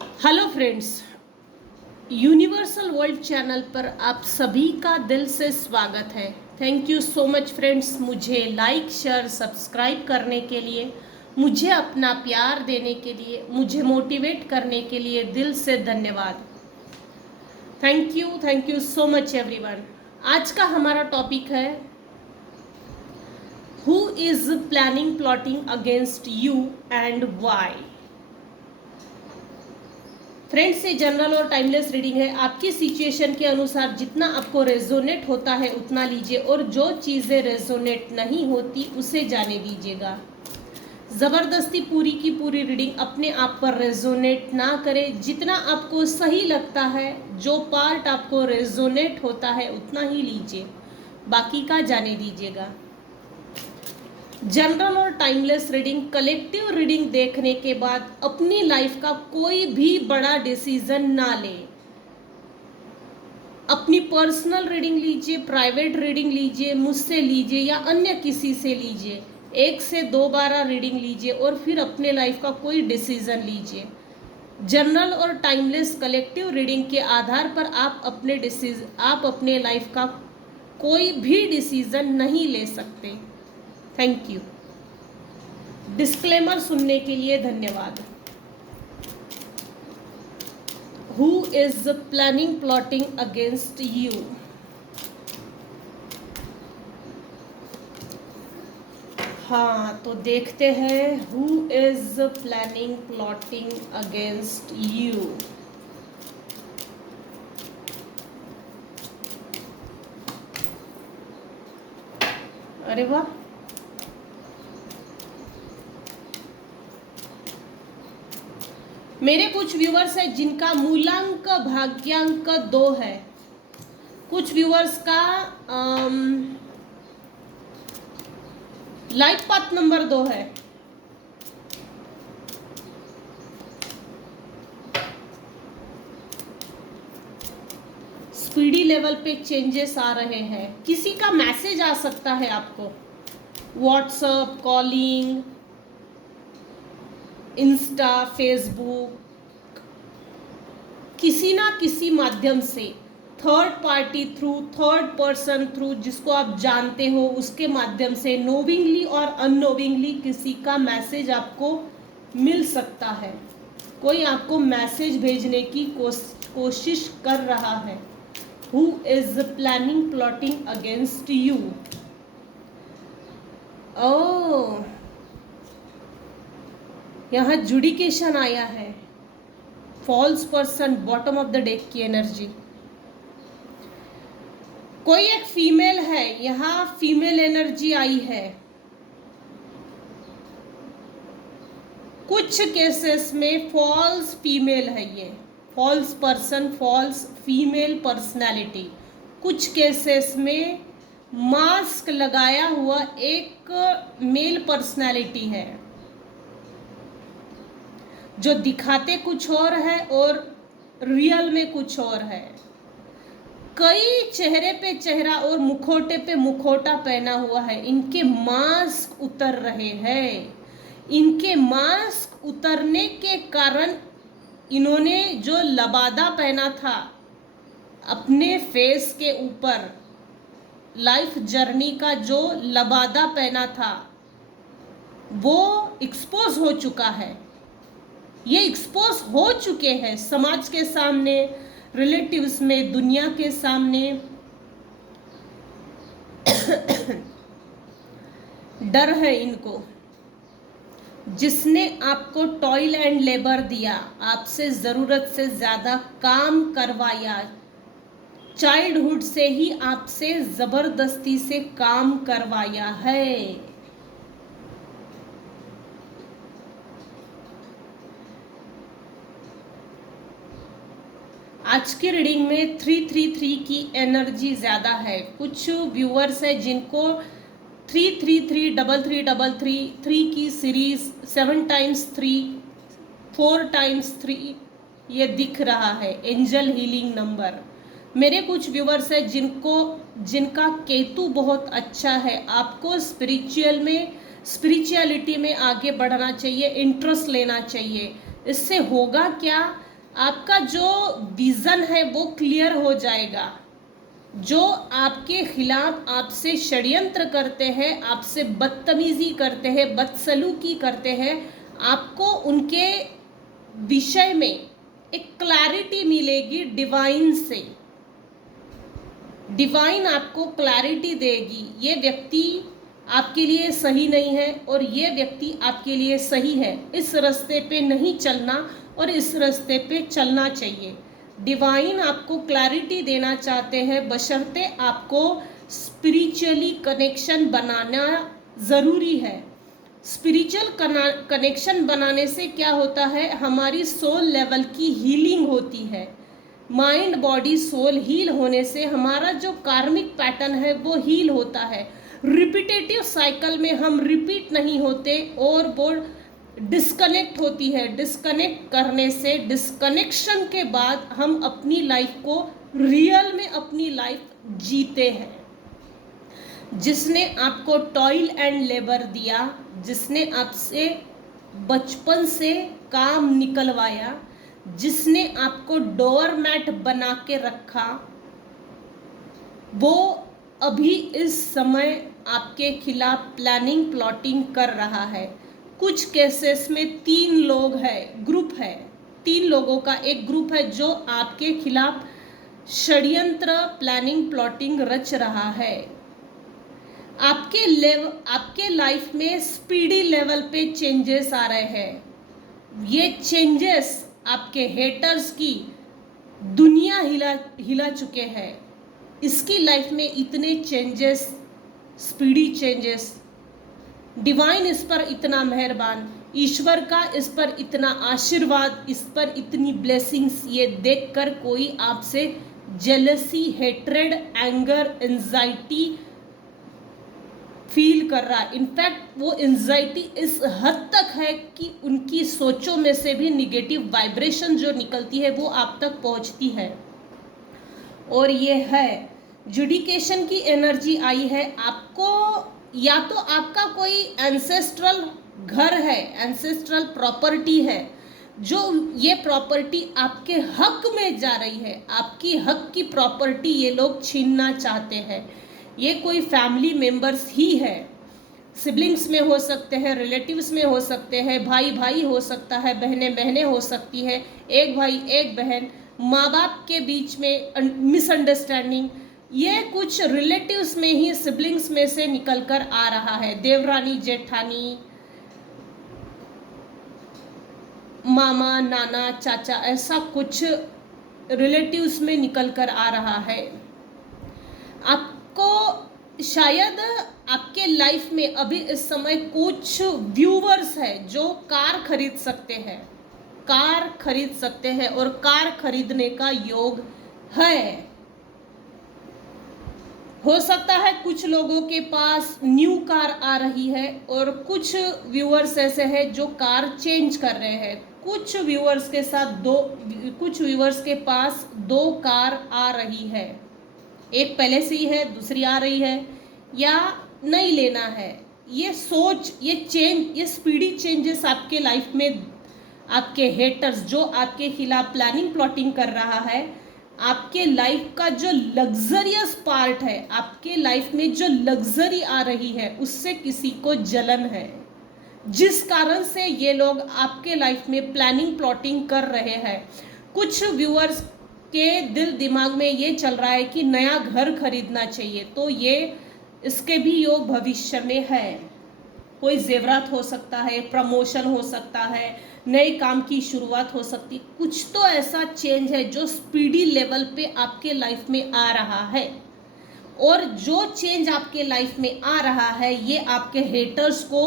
Hello friends, universal world channel पर आप सभी का दिल से स्वागत है। Thank you so much friends, मुझे लाइक शेयर सब्सक्राइब करने के लिए, मुझे अपना प्यार देने के लिए, मुझे मोटिवेट करने के लिए दिल से धन्यवाद। Thank you so much everyone. आज का हमारा टॉपिक है who is planning plotting against you and why. Friends, ये जनरल और टाइमलेस रीडिंग है। आपकी सिचुएशन के अनुसार जितना आपको रेजोनेट होता है उतना लीजिए, और जो चीज़ें रेजोनेट नहीं होती उसे जाने दीजिएगा। ज़बरदस्ती पूरी की पूरी रीडिंग अपने आप पर रेजोनेट ना करें। जितना आपको सही लगता है, जो पार्ट आपको रेजोनेट होता है उतना ही लीजिए, बाकी का जाने दीजिएगा। जनरल और टाइमलेस रीडिंग, कलेक्टिव रीडिंग देखने के बाद अपनी लाइफ का कोई भी बड़ा डिसीजन ना ले। अपनी पर्सनल रीडिंग लीजिए, प्राइवेट रीडिंग लीजिए, मुझसे लीजिए या अन्य किसी से लीजिए। 1 से 2 बार रीडिंग लीजिए और फिर अपने लाइफ का कोई डिसीजन लीजिए। जनरल और टाइमलेस कलेक्टिव रीडिंग के आधार पर आप अपने लाइफ का कोई भी डिसीजन नहीं ले सकते। Thank you. डिस्क्लेमर सुनने के लिए धन्यवाद। Who is planning plotting against you. हाँ, तो देखते हैं who is planning plotting against you. अरे वाह, मेरे कुछ व्यूवर्स है जिनका मूलांक भाग्यांक 2 है। कुछ व्यूवर्स का लाइफ पाथ नंबर 2 है। स्पीडी लेवल पे चेंजेस आ रहे हैं। किसी का मैसेज आ सकता है आपको, व्हाट्सएप, कॉलिंग, इंस्टा, फेसबुक, किसी ना किसी माध्यम से, third party through, third person through, जिसको आप जानते हो उसके माध्यम से, नोविंगली और अननोविंगली किसी का मैसेज आपको मिल सकता है। कोई आपको मैसेज भेजने की कोशिश कर रहा है। Who is planning plotting against you. Oh, यहाँ जुडिकेशन आया है। False person, bottom of the deck की एनर्जी। कोई एक फीमेल है, यहाँ फीमेल एनर्जी आई है। कुछ केसेस में फॉल्स फीमेल है, ये false person, false female personality. कुछ केसेस में मास्क लगाया हुआ एक मेल पर्सनालिटी है, जो दिखाते कुछ और है और रियल में कुछ और है। कई चेहरे पे चेहरा और मुखौटे पे मुखौटा पहना हुआ है। इनके मास्क उतर रहे हैं। इनके मास्क उतरने के कारण इन्होंने जो लबादा पहना था अपने फेस के ऊपर, लाइफ जर्नी का जो लबादा पहना था वो एक्सपोज हो चुका है। ये एक्सपोज हो चुके हैं समाज के सामने, रिलेटिव्स में, दुनिया के सामने। डर है इनको। जिसने आपको टॉयल एंड लेबर दिया, आपसे ज़रूरत से ज़्यादा काम करवाया, चाइल्डहुड से ही आपसे ज़बरदस्ती से काम करवाया है। आज की रीडिंग में 333 की एनर्जी ज़्यादा है। कुछ व्यूअर्स है जिनको 333, 3333, 3 की सीरीज, 7 टाइम्स 3, 4 टाइम्स 3 ये दिख रहा है, एंजल हीलिंग नंबर। मेरे कुछ व्यूअर्स है जिनका केतु बहुत अच्छा है। आपको स्पिरिचुअलिटी में आगे बढ़ना चाहिए, इंटरेस्ट लेना चाहिए। इससे होगा क्या, आपका जो विजन है वो क्लियर हो जाएगा। जो आपके खिलाफ आपसे षड्यंत्र करते हैं, आपसे बदतमीजी करते हैं, बदसलूकी करते हैं, आपको उनके विषय में एक क्लैरिटी मिलेगी डिवाइन से। डिवाइन आपको क्लैरिटी देगी, ये व्यक्ति आपके लिए सही नहीं है और ये व्यक्ति आपके लिए सही है, इस रास्ते पे नहीं चलना और इस रास्ते पे चलना चाहिए। डिवाइन आपको क्लैरिटी देना चाहते हैं, बशर्ते आपको स्पिरिचुअली कनेक्शन बनाना ज़रूरी है। स्पिरिचुअल कनेक्शन बनाने से क्या होता है, हमारी सोल लेवल की हीलिंग होती है। माइंड बॉडी सोल हील होने से हमारा जो कार्मिक पैटर्न है वो हील होता है। रिपीटेटिव साइकिल में हम रिपीट नहीं होते और वो डिस्कनेक्ट होती है। डिस्कनेक्ट करने से, डिस्कनेक्शन के बाद हम अपनी लाइफ को रियल में अपनी लाइफ जीते हैं। जिसने आपको टॉयल एंड लेबर दिया, जिसने आपसे बचपन से काम निकलवाया, जिसने आपको डोरमैट बना के रखा, वो अभी इस समय आपके खिलाफ प्लानिंग प्लॉटिंग कर रहा है। कुछ केसेस में 3 लोग हैं, ग्रुप है, 3 लोगों का एक ग्रुप है जो आपके खिलाफ षड्यंत्र प्लानिंग प्लॉटिंग रच रहा है। आपके लाइफ में स्पीडी लेवल पे चेंजेस आ रहे हैं। ये चेंजेस आपके हेटर्स की दुनिया हिला चुके हैं। इसकी लाइफ में इतने चेंजेस, स्पीडी चेंजेस, डिवाइन इस पर इतना मेहरबान, ईश्वर का इस पर इतना आशीर्वाद, इस पर इतनी ब्लेसिंग्स, ये देखकर कोई आपसे jealousy, hatred, anger, anxiety feel कर रहा है। इनफैक्ट वो एंजाइटी इस हद तक है कि उनकी सोचों में से भी निगेटिव वाइब्रेशन जो निकलती है वो आप तक पहुंचती है। और ये है जुडिकेशन की एनर्जी आई है आपको। या तो आपका कोई एंसेस्ट्रल घर है, एंसेस्ट्रल प्रॉपर्टी है, जो ये प्रॉपर्टी आपके हक में जा रही है, आपकी हक की प्रॉपर्टी ये लोग छीनना चाहते हैं। ये कोई फैमिली मेंबर्स ही है, सिबलिंग्स में हो सकते हैं, रिलेटिव्स में हो सकते हैं, भाई भाई हो सकता है, बहनें बहनें हो सकती है, एक भाई एक बहन, माँ बाप के बीच में मिसअंडरस्टैंडिंग, ये कुछ रिलेटिव्स में ही, सिबलिंग्स में से निकल कर आ रहा है। देवरानी जेठानी, मामा नाना चाचा, ऐसा कुछ रिलेटिव्स में निकल कर आ रहा है। आपको शायद आपके लाइफ में अभी इस समय कुछ व्यूवर्स है जो कार खरीद सकते हैं, कार खरीद सकते हैं और कार खरीदने का योग है। हो सकता है कुछ लोगों के पास न्यू कार आ रही है और कुछ व्यूअर्स ऐसे हैं जो कार चेंज कर रहे हैं। कुछ व्यूअर्स के साथ कुछ व्यूअर्स के पास 2 कार आ रही है, एक पहले से ही है, दूसरी आ रही है, या नहीं लेना है। ये सोच, ये चेंज, ये स्पीडी चेंजेस आपके लाइफ में, आपके हेटर्स जो आपके खिलाफ प्लानिंग प्लॉटिंग कर रहा है, आपके लाइफ का जो लग्जरियस पार्ट है, आपके लाइफ में जो लग्जरी आ रही है, उससे किसी को जलन है, जिस कारण से ये लोग आपके लाइफ में प्लानिंग प्लॉटिंग कर रहे हैं। कुछ व्यूअर्स के दिल दिमाग में ये चल रहा है कि नया घर खरीदना चाहिए, तो ये इसके भी योग भविष्य में है। कोई जेवरात हो सकता है, प्रमोशन हो सकता है, नए काम की शुरुआत हो सकती है। कुछ तो ऐसा चेंज है जो स्पीडी लेवल पे आपके लाइफ में आ रहा है। और जो चेंज आपके लाइफ में आ रहा है ये आपके हेटर्स को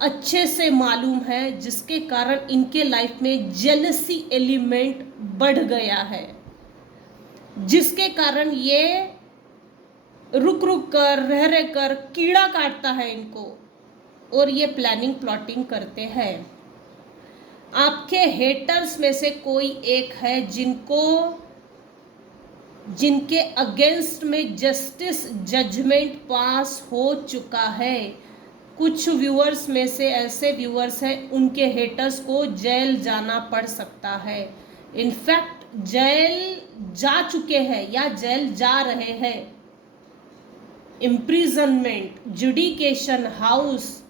अच्छे से मालूम है, जिसके कारण इनके लाइफ में जेलसी एलिमेंट बढ़ गया है, जिसके कारण ये रुक रुक कर, रह रह कर कीड़ा काटता है इनको और ये प्लानिंग प्लॉटिंग करते हैं। आपके हेटर्स में से कोई एक है जिनके अगेंस्ट में जस्टिस जजमेंट पास हो चुका है। कुछ व्यूअर्स में से ऐसे व्यूअर्स हैं उनके हेटर्स को जेल जाना पड़ सकता है। इनफैक्ट जेल जा चुके हैं या जेल जा रहे हैं, इम्प्रिजनमेंट, जुडिकेशन हाउस,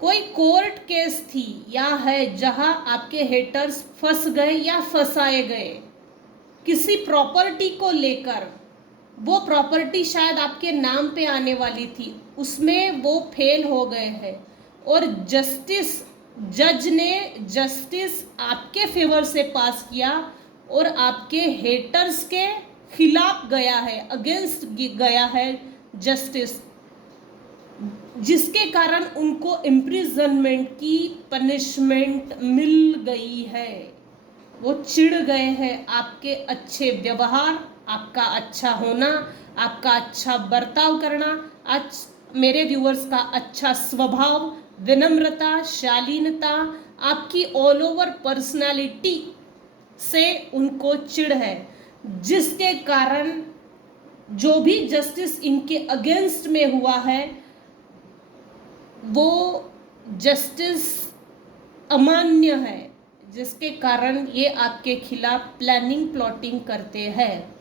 कोई कोर्ट केस थी या है जहां आपके हेटर्स फंस गए या फंसाए गए किसी प्रॉपर्टी को लेकर, वो प्रॉपर्टी शायद आपके नाम पे आने वाली थी, उसमें वो फेल हो गए हैं और जज ने जस्टिस आपके फेवर से पास किया और आपके हेटर्स के खिलाफ गया है, अगेंस्ट गया है जस्टिस, जिसके कारण उनको इम्प्रिजनमेंट की पनिशमेंट मिल गई है। वो चिढ़ गए हैं आपके अच्छे व्यवहार, आपका अच्छा होना, आपका अच्छा बर्ताव करना, आज मेरे व्यूअर्स का अच्छा स्वभाव, विनम्रता, शालीनता, आपकी ऑल ओवर पर्सनालिटी से उनको चिढ़ है, जिसके कारण जो भी जस्टिस इनके अगेंस्ट में हुआ है वो जस्टिस अमान्य है, जिसके कारण ये आपके खिलाफ प्लानिंग प्लॉटिंग करते हैं।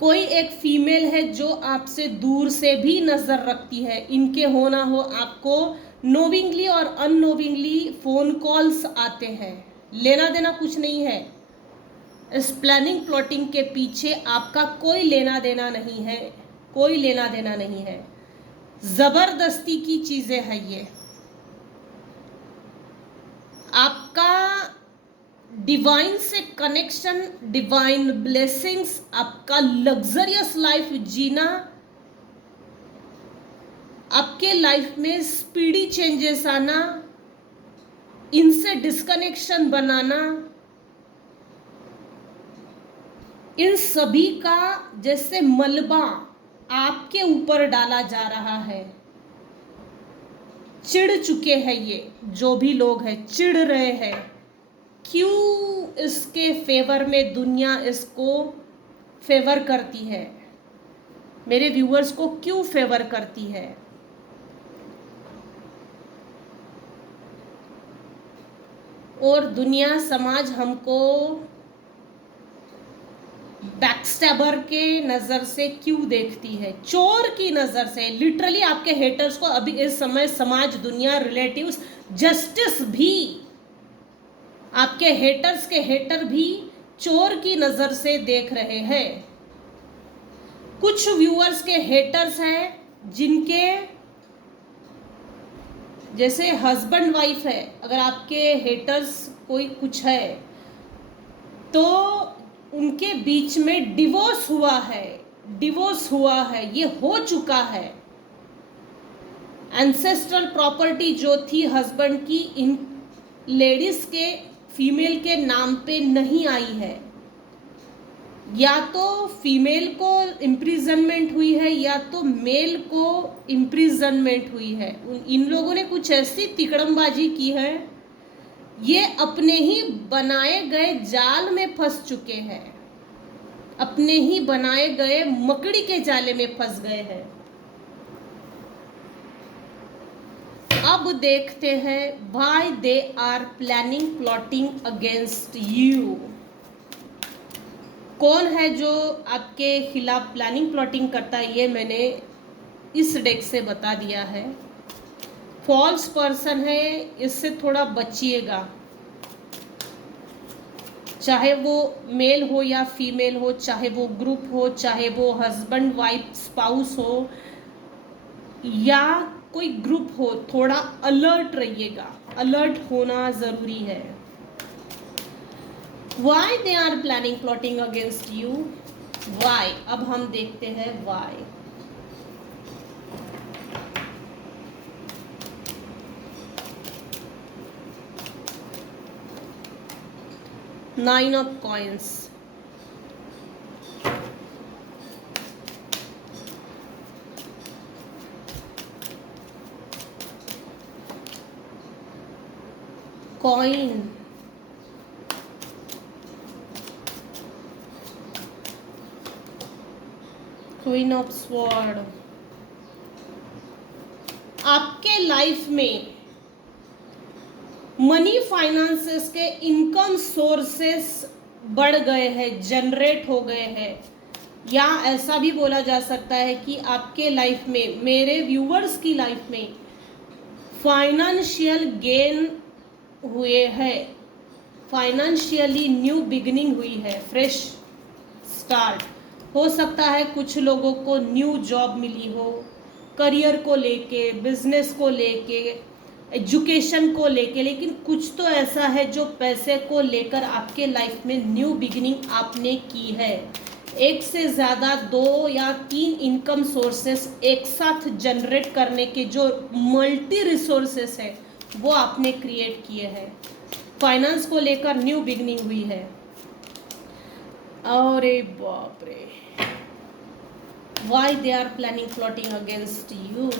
कोई एक फीमेल है जो आपसे दूर से भी नजर रखती है, इनके हो ना हो आपको नोविंगली और अननोविंगली फोन कॉल्स आते हैं, लेना देना कुछ नहीं है, इस प्लानिंग प्लॉटिंग के पीछे आपका कोई लेना देना नहीं है, कोई लेना देना नहीं है, जबरदस्ती की चीजें है ये। आपका डिवाइन से कनेक्शन, डिवाइन ब्लेसिंग्स, आपका लग्जरियस लाइफ जीना, आपके लाइफ में स्पीडी चेंजेस आना, इनसे डिस्कनेक्शन बनाना, इन सभी का जैसे मलबा आपके ऊपर डाला जा रहा है। चिढ़ चुके हैं ये जो भी लोग हैं, चिढ़ रहे हैं। क्यों इसके फेवर में दुनिया इसको फेवर करती है, मेरे व्यूअर्स को क्यों फेवर करती है? और दुनिया समाज हमको बैकस्टैबर के नजर से क्यों देखती है, चोर की नजर से। लिटरली आपके हेटर्स को अभी इस समय समाज, दुनिया, रिलेटिव्स, जस्टिस भी, आपके हेटर्स के हेटर भी चोर की नजर से देख रहे हैं। कुछ व्यूअर्स के हेटर्स हैं जिनके जैसे हस्बैंड वाइफ है, अगर आपके हेटर्स कोई कुछ है तो उनके बीच में डिवोर्स हुआ है, ये हो चुका है। एंसेस्ट्रल प्रॉपर्टी जो थी हस्बैंड की, इन लेडीज के, फीमेल के नाम पे नहीं आई है, या तो फीमेल को इम्प्रिजनमेंट हुई है या तो मेल को इम्प्रिजनमेंट हुई है। इन लोगों ने कुछ ऐसी तिकड़मबाजी की है, ये अपने ही बनाए गए जाल में फंस चुके हैं, अपने ही बनाए गए मकड़ी के जाले में फंस गए हैं। अब देखते हैं why they are planning plotting against you. कौन है जो आपके खिलाफ प्लानिंग प्लॉटिंग करता है, ये मैंने इस डेक से बता दिया है। फॉल्स पर्सन है, इससे थोड़ा बचिएगा, चाहे वो मेल हो या फीमेल हो, चाहे वो ग्रुप हो, चाहे वो हस्बैंड वाइफ स्पाउस हो या कोई ग्रुप हो, थोड़ा अलर्ट रहिएगा, अलर्ट होना जरूरी है। Why they are planning plotting against you? Why? अब हम देखते हैं why. Nine of coins. Coin. Queen of Sword. आपके लाइफ में मनी फाइनेंसेस के इनकम सोर्सेस बढ़ गए हैं, जनरेट हो गए हैं, या ऐसा भी बोला जा सकता है कि आपके लाइफ में, मेरे व्यूअर्स की लाइफ में फाइनेंशियल गेन हुए हैं, फाइनेंशियली न्यू बिगिनिंग हुई है, फ्रेश स्टार्ट। हो सकता है कुछ लोगों को न्यू जॉब मिली हो, करियर को लेके, बिजनेस को लेके, एजुकेशन को लेके, लेकिन कुछ तो ऐसा है जो पैसे को लेकर आपके लाइफ में न्यू बिगिनिंग आपने की है। एक से ज़्यादा 2 या 3 इनकम सोर्सेस एक साथ जनरेट करने के जो मल्टी रिसोर्सेस है वो आपने क्रिएट किए हैं। फाइनेंस को लेकर न्यू बिगिनिंग हुई है। अरे बाप रे, why they are planning plotting against you.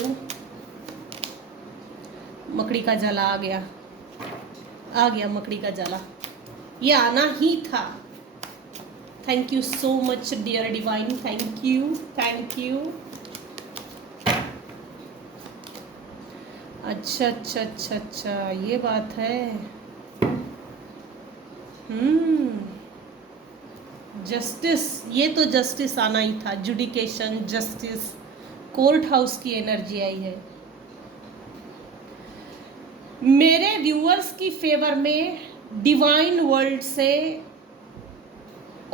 मकड़ी का जाला आ गया मकड़ी का जाला, ये आना ही था। Thank you so much dear divine, thank you. अच्छा, ये बात है। जस्टिस, ये तो जस्टिस आना ही था, जुडिकेशन, जस्टिस, कोर्ट हाउस की एनर्जी आई है मेरे व्यूअर्स की फेवर में, डिवाइन वर्ल्ड से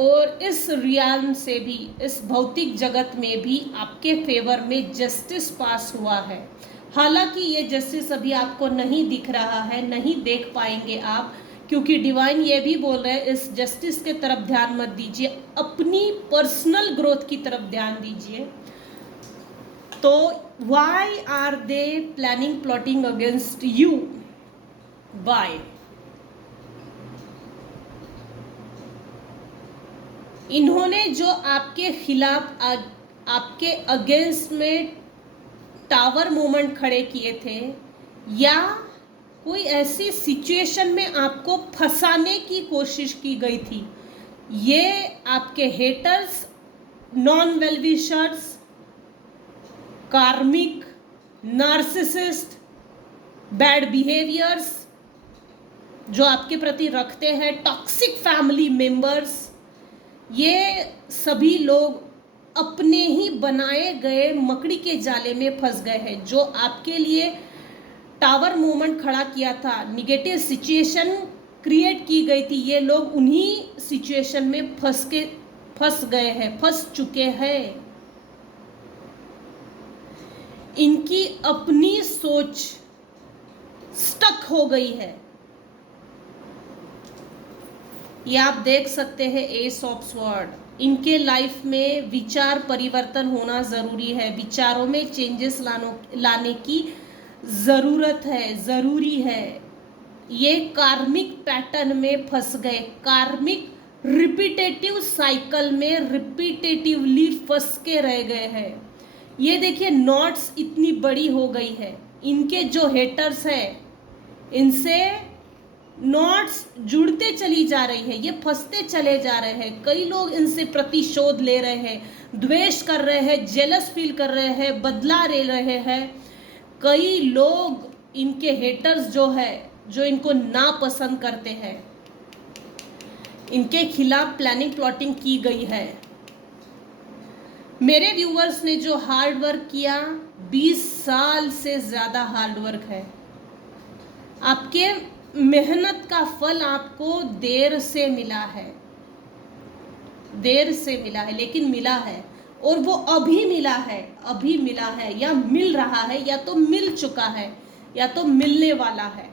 और इस रियाल्म से भी, इस भौतिक जगत में भी आपके फेवर में जस्टिस पास हुआ है। हालांकि ये जस्टिस अभी आपको नहीं दिख रहा है, नहीं देख पाएंगे आप, क्योंकि डिवाइन ये भी बोल रहे हैं इस जस्टिस के तरफ ध्यान मत दीजिए, अपनी पर्सनल ग्रोथ की तरफ ध्यान दीजिए। तो why are they planning plotting against you? बाय इन्होंने जो आपके खिलाफ, आपके अगेंस्ट में टावर मूवमेंट खड़े किए थे, या कोई ऐसी सिचुएशन में आपको फंसाने की कोशिश की गई थी, ये आपके हेटर्स, नॉन वेल विशर्स, कार्मिक, नार्सिसिस्ट, बैड बिहेवियर्स जो आपके प्रति रखते हैं, टॉक्सिक फैमिली मेंबर्स, ये सभी लोग अपने ही बनाए गए मकड़ी के जाले में फंस गए हैं। जो आपके लिए टावर मूवमेंट खड़ा किया था, निगेटिव सिचुएशन क्रिएट की गई थी, ये लोग उन्हीं सिचुएशन में फंस गए हैं, फंस चुके हैं। इनकी अपनी सोच स्टक हो गई है। ये आप देख सकते हैं एस ऑफ स्वॉर्ड। इनके लाइफ में विचार परिवर्तन होना ज़रूरी है, विचारों में चेंजेस लाने की ज़रूरी है। ये कार्मिक पैटर्न में फंस गए, कार्मिक रिपीटेटिव साइकिल में रिपीटेटिवली फंस के रह गए हैं। ये देखिए नॉट्स इतनी बड़ी हो गई है, इनके जो हेटर्स हैं इनसे नॉट्स जुड़ते चली जा रही है, ये फंसते चले जा रहे हैं। कई लोग इनसे प्रतिशोध ले रहे हैं, द्वेष कर रहे हैं, जेलस फील कर रहे हैं, बदला ले रहे हैं। कई लोग इनके हेटर्स जो है, जो इनको नापसंद करते हैं, इनके खिलाफ प्लानिंग प्लॉटिंग की गई है। मेरे व्यूअर्स ने जो हार्ड वर्क किया, 20 साल से ज़्यादा हार्ड वर्क है, आपके मेहनत का फल आपको देर से मिला है, लेकिन मिला है। और वो अभी मिला है, या मिल रहा है, या तो मिल चुका है, या तो मिलने वाला है।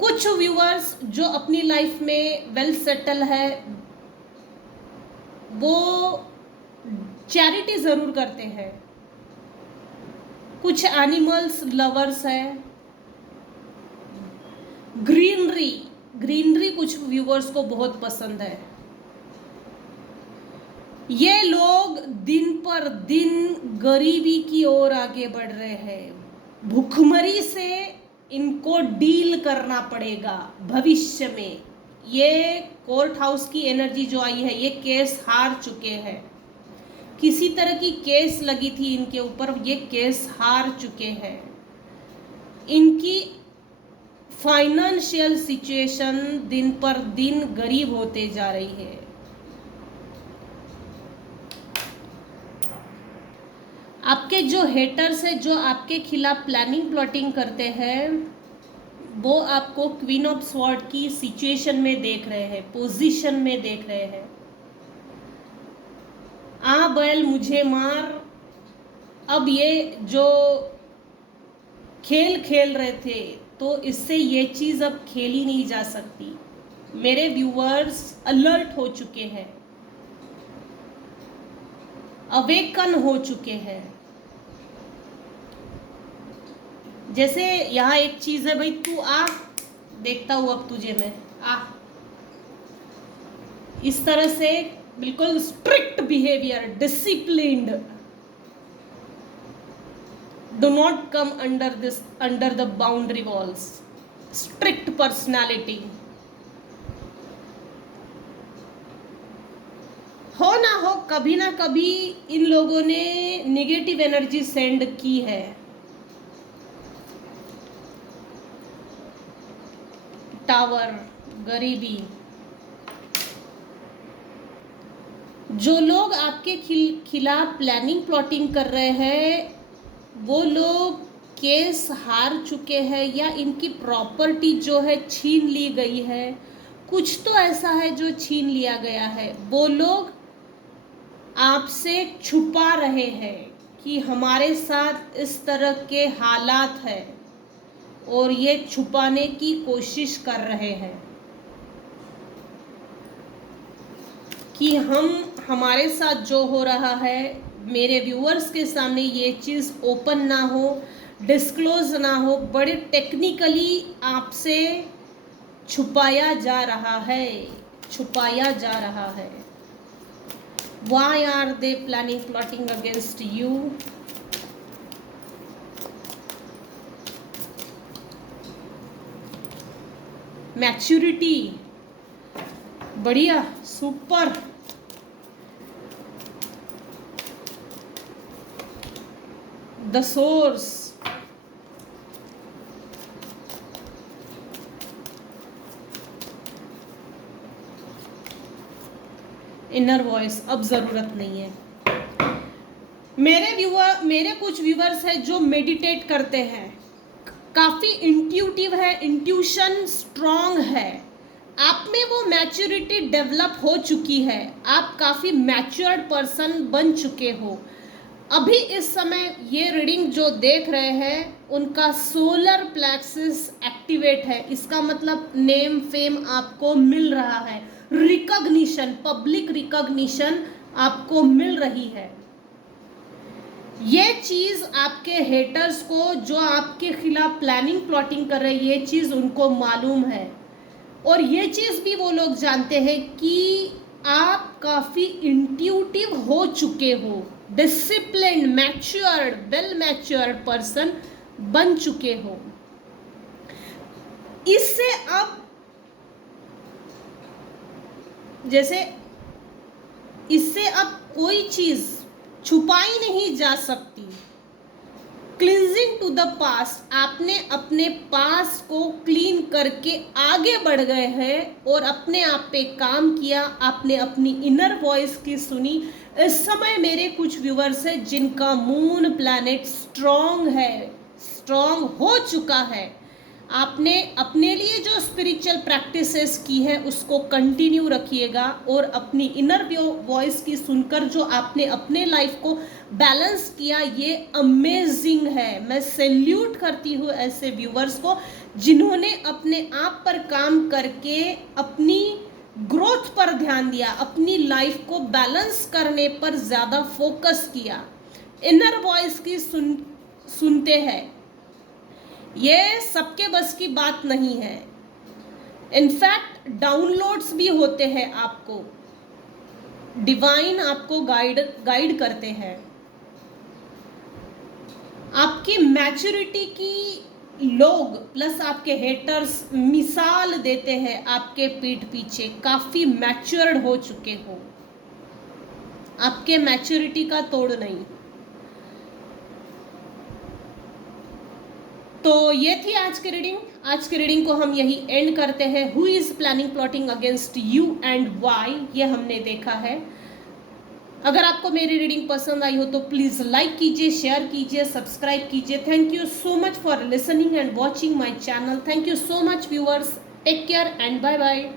कुछ व्यूअर्स जो अपनी लाइफ में वेल सेटल है, वो चैरिटी जरूर करते हैं। कुछ एनिमल्स लवर्स हैं, ग्रीनरी कुछ व्यूअर्स को बहुत पसंद है। ये लोग दिन पर दिन गरीबी की ओर आगे बढ़ रहे हैं। भूखमरी से इनको डील करना पड़ेगा भविष्य में। ये कोर्ट हाउस की एनर्जी जो आई है, ये केस हार चुके हैं। किसी तरह की केस लगी थी इनके ऊपर, ये केस हार चुके हैं। इनकी फाइनेंशियल सिचुएशन दिन पर दिन गरीब होते जा रही है। आपके जो हेटर्स है, जो आपके खिलाफ प्लानिंग प्लॉटिंग करते हैं, वो आपको क्वीन ऑफ स्वॉर्ड की सिचुएशन में देख रहे हैं, पोजीशन में देख रहे हैं। आ बैल मुझे मार, अब ये जो खेल खेल रहे थे तो इससे ये चीज़ अब खेली नहीं जा सकती। मेरे व्यूअर्स अलर्ट हो चुके हैं, अवेकन हो चुके हैं। जैसे यहाँ एक चीज है, भाई तू आ, देखता हूँ अब तुझे मैं, आ। इस तरह से बिल्कुल strict behaviour, disciplined, do not come under the boundary walls, strict personality. हो ना हो, कभी ना कभी इन लोगों ने नेगेटिव एनर्जी सेंड की है। टावर, गरीबी। जो लोग आपके खिलाफ प्लानिंग प्लॉटिंग कर रहे हैं, वो लोग केस हार चुके हैं या इनकी प्रॉपर्टी जो है छीन ली गई है। कुछ तो ऐसा है जो छीन लिया गया है। वो लोग आपसे छुपा रहे हैं कि हमारे साथ इस तरह के हालात हैं, और ये छुपाने की कोशिश कर रहे हैं कि हमारे साथ जो हो रहा है, मेरे व्यूअर्स के सामने ये चीज़ ओपन ना हो, डिस्क्लोज ना हो, बड़े टेक्निकली आपसे छुपाया जा रहा है, छुपाया जा रहा है। Why are they planning plotting against you? Maturity, बढ़िया, super. The source, inner voice, अब जरूरत नहीं है। मेरे कुछ व्यूअर्स हैं जो मेडिटेट करते हैं, काफ़ी इंट्यूटिव है, इंट्यूशन स्ट्रॉन्ग है, आप में वो मैच्योरिटी डेवलप हो चुकी है, आप काफ़ी मैच्योर्ड पर्सन बन चुके हो। अभी इस समय ये रीडिंग जो देख रहे हैं, उनका सोलर प्लेक्सिस एक्टिवेट है। इसका मतलब नेम फेम आपको मिल रहा है, रिकॉग्निशन, पब्लिक रिकॉग्निशन आपको मिल रही है। ये चीज़ आपके हेटर्स को, जो आपके खिलाफ प्लानिंग प्लॉटिंग कर रहे हैं, ये चीज़ उनको मालूम है। और ये चीज़ भी वो लोग जानते हैं कि आप काफ़ी इंट्यूटिव हो चुके हो, disciplined, matured, well matured person बन चुके हो। इससे अब कोई चीज़ छुपाई नहीं जा सकती। क्लींजिंग टू द पास्ट, आपने अपने पास्ट को क्लीन करके आगे बढ़ गए हैं और अपने आप पे काम किया, आपने अपनी इनर वॉइस की सुनी। इस समय मेरे कुछ व्यूअर्स हैं जिनका मून प्लैनेट स्ट्रॉन्ग है, स्ट्रॉन्ग हो चुका है। आपने अपने लिए जो स्पिरिचुअल प्रैक्टिसेस की है उसको कंटिन्यू रखिएगा, और अपनी इनर वॉइस की सुनकर जो आपने अपने लाइफ को बैलेंस किया, ये अमेजिंग है। मैं सैल्यूट करती हूँ ऐसे व्यूवर्स को जिन्होंने अपने आप पर काम करके अपनी ग्रोथ पर ध्यान दिया, अपनी लाइफ को बैलेंस करने पर ज़्यादा फोकस किया, इनर वॉइस की सुनते हैं। ये सबके बस की बात नहीं है। इनफैक्ट डाउनलोड्स भी होते हैं, आपको डिवाइन आपको गाइड करते हैं। आपकी मैच्योरिटी की लोग प्लस आपके हेटर्स मिसाल देते हैं, आपके पीठ पीछे काफ़ी मैच्योर्ड हो चुके हो। आपके मैच्योरिटी का तोड़ नहीं। तो ये थी आज की रीडिंग। आज की रीडिंग को हम यही एंड करते हैं। Who is planning plotting against you and why, ये हमने देखा है। अगर आपको मेरी रीडिंग पसंद आई हो तो प्लीज लाइक कीजिए, शेयर कीजिए, सब्सक्राइब कीजिए। Thank you so much for listening and watching my channel. Thank you so much viewers. Take care and bye bye.